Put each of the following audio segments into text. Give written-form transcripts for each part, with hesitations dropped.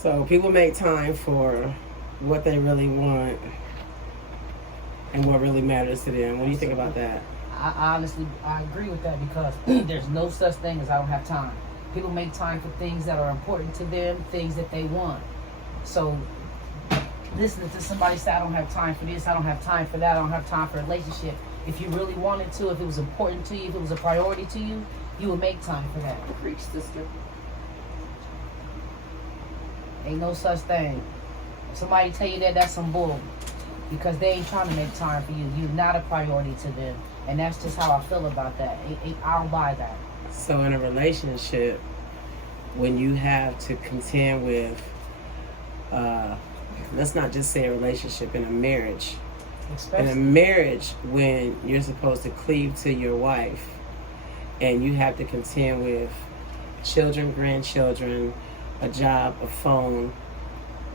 So people make time for what they really want and what really matters to them. What do you think about that? I honestly I agree with that because there's no such thing as I don't have time. People make time for things that are important to them, things that they want. So listening to somebody say I don't have time for this, I don't have time for that, I don't have time for a relationship. If you really wanted to, if it was important to you, if it was a priority to you, you would make time for that. Preach, sister. Ain't no such thing. If somebody tell you that, that's some bull. Because they ain't trying to make time for you. You're not a priority to them. And that's just how I feel about that. I don't buy that. So in a relationship, when you have to contend with, let's not just say a relationship, in a marriage. In a marriage, when you're supposed to cleave to your wife and you have to contend with children, grandchildren, a job, a phone,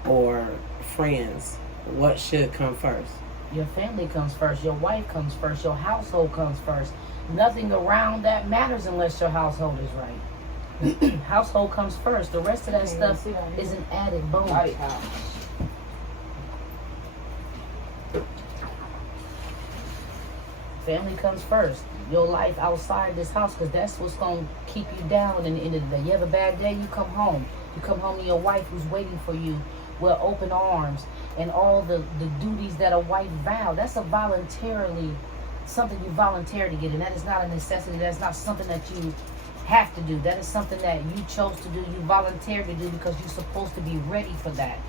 or friends, what should come first? Your family comes first. Your wife comes first. Your household comes first. Nothing around that matters unless your household is right. Household comes first. The rest of that stuff is an added bonus. Family comes first. Your life outside this house, because that's what's going to keep you down in the end of the day. You have a bad day, you come home. You come home to your wife who's waiting for you with open arms and all the duties that a wife vow. That's a voluntarily, something you volunteer to get, and that is not a necessity. That's not something that you have to do. That is something that you chose to do, you volunteered to do because you're supposed to be ready for that.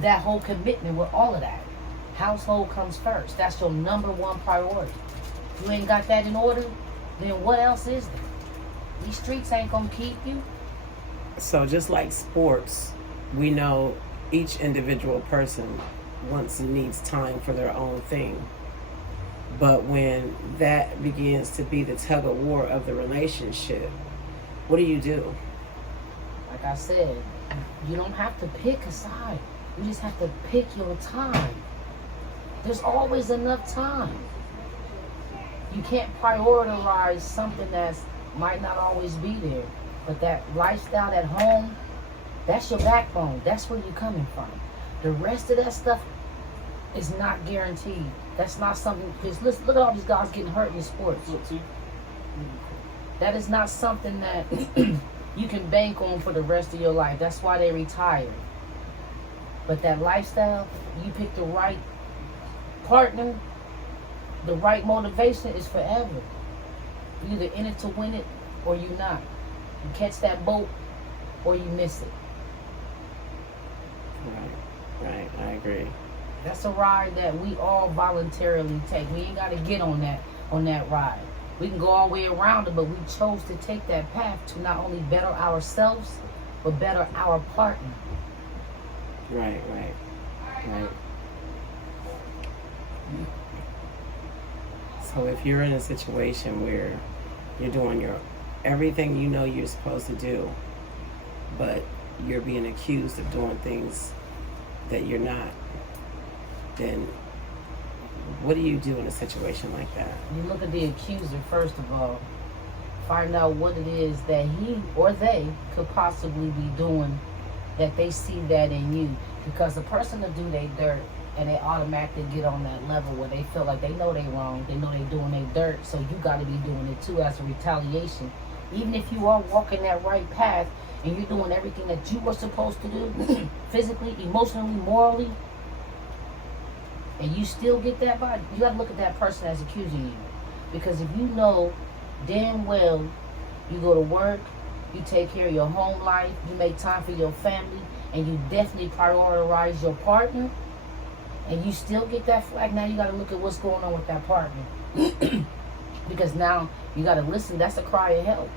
That whole commitment with all of that. Household comes first. That's your number one priority. If you ain't got that in order, then what else is there? These streets ain't gonna keep you. So just like sports, we know each individual person wants and needs time for their own thing. But when that begins to be the tug of war of the relationship, what do? Like I said, you don't have to pick a side. You just have to pick your time. There's always enough time. You can't prioritize something that might not always be there. But that lifestyle at home, that's your backbone. That's where you're coming from. The rest of that stuff is not guaranteed. That's not something, because look at all these guys getting hurt in sports. That is not something that you can bank on for the rest of your life. That's why they retire. But that lifestyle, you pick the right partner, the right motivation is forever. You're either in it to win it or you're not. You catch that boat or you miss it. Right, I agree. That's a ride that we all voluntarily take. We ain't got to get on that ride. We can go all the way around it, but we chose to take that path to not only better ourselves, but better our partner. Right. So if you're in a situation where you're doing everything you know you're supposed to do, but you're being accused of doing things that you're not, then what do you do in a situation like that? You look at the accuser first of all, find out what it is that he or they could possibly be doing that they see that in you. Because the person to do their dirt and they automatically get on that level where they feel like they know they wrong, they know they doing their dirt, so you got to be doing it too as a retaliation. Even if you are walking that right path and you're doing everything that you were supposed to do, physically, emotionally, morally, and you still get that vibe, you got to look at that person as accusing you. Because if you know damn well you go to work, you take care of your home life, you make time for your family, and you definitely prioritize your partner, and you still get that flag, now you got to look at what's going on with that partner. Because now you got to listen. That's a cry of help.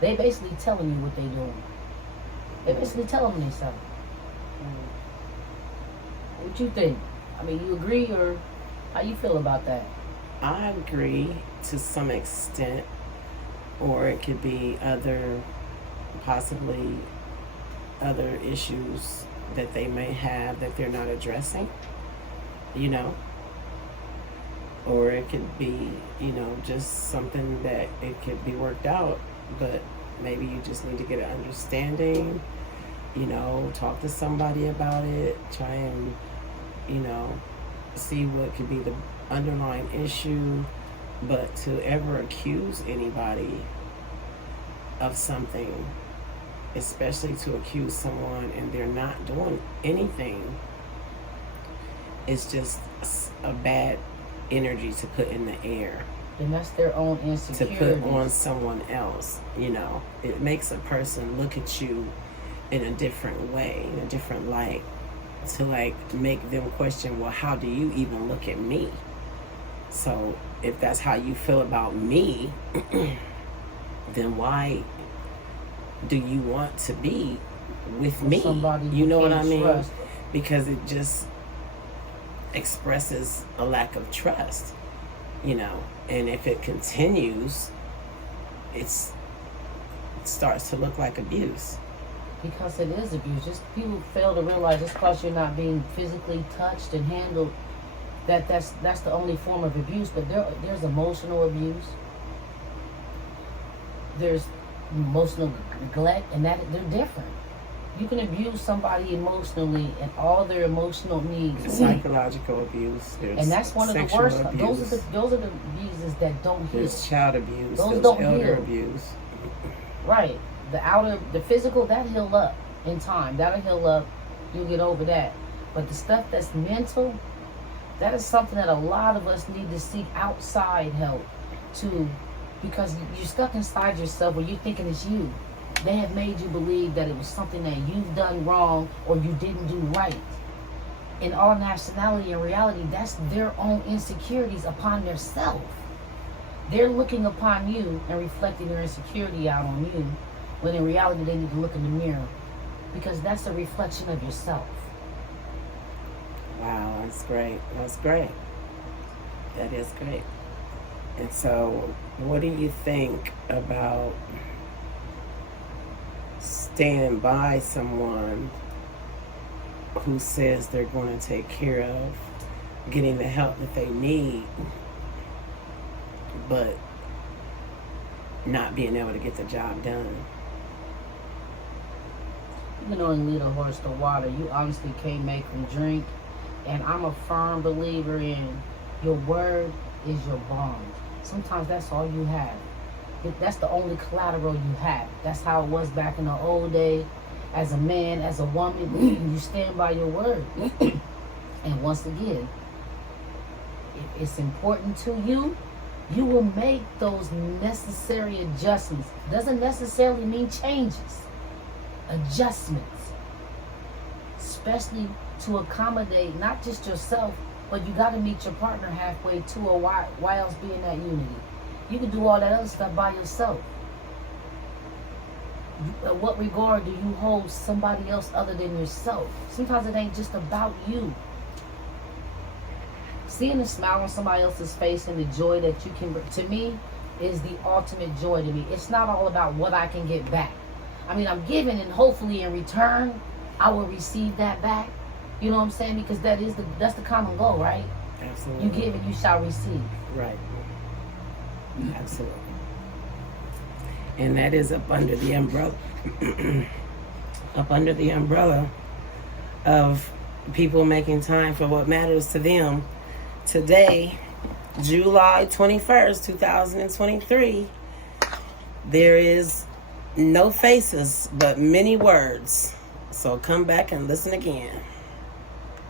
They basically telling you what they doing. They basically telling them something. What you think? I mean, you agree, or how you feel about that? I agree to some extent, or it could be possibly other issues that they may have that they're not addressing, or it could be, just something that it could be worked out, but maybe you just need to get an understanding talk to somebody about it, try and, see what could be the underlying issue. But to ever accuse anybody of something, especially to accuse someone and they're not doing anything, it's just a bad energy to put in the air. And that's their own insecurity. To put on someone else, It makes a person look at you in a different way, in a different light, to make them question, well, how do you even look at me? So if that's how you feel about me, then why do you want to be with me? You know what I mean? Trust. Because it just expresses a lack of trust, and if it continues, it starts to look like abuse. Because it is abuse. Just people fail to realize just because you're not being physically touched and handled, that's the only form of abuse. But there's emotional abuse. There's emotional neglect, and that they're different. You can abuse somebody emotionally and all their emotional needs. Psychological abuse. And that's one of the worst. Abuse. Those are the abuses that don't heal. There's child abuse. Those don't elder heal. Abuse. Right. The physical, that heal up in time. That'll heal up. You'll get over that. But the stuff that's mental, that is something that a lot of us need to seek outside help to, because you're stuck inside yourself where you're thinking it's you. They have made you believe that it was something that you've done wrong or you didn't do right. In all nationality and reality, that's their own insecurities upon their self. They're looking upon you and reflecting their insecurity out on you, when in reality they need to look in the mirror, because that's a reflection of yourself. Wow, that's great. That's great. That is great. And so, what do you think about standing by someone who says they're going to take care of getting the help that they need, but not being able to get the job done? You can only lead a horse to water. You honestly can't make them drink. And I'm a firm believer in your word is your bond. Sometimes that's all you have. That's the only collateral you have. That's how it was back in the old day. As a man, as a woman, you stand by your word. And once again, if it's important to you, you will make those necessary adjustments. Doesn't necessarily mean changes. Adjustments. Especially to accommodate not just yourself, but you got to meet your partner halfway too, or why else be in that unity? You can do all that other stuff by yourself. What regard do you hold somebody else other than yourself? Sometimes it ain't just about you. Seeing the smile on somebody else's face and the joy that you can bring, to me, is the ultimate joy to me. It's not all about what I can get back. I mean, I'm giving, and hopefully in return, I will receive that back. You know what I'm saying? Because that's the common goal, right? Absolutely. You give and you shall receive. Right. Absolutely. And that is up under the umbrella of people making time for what matters to them. Today, July 21st, 2023, there is no faces but many words. So come back and listen again.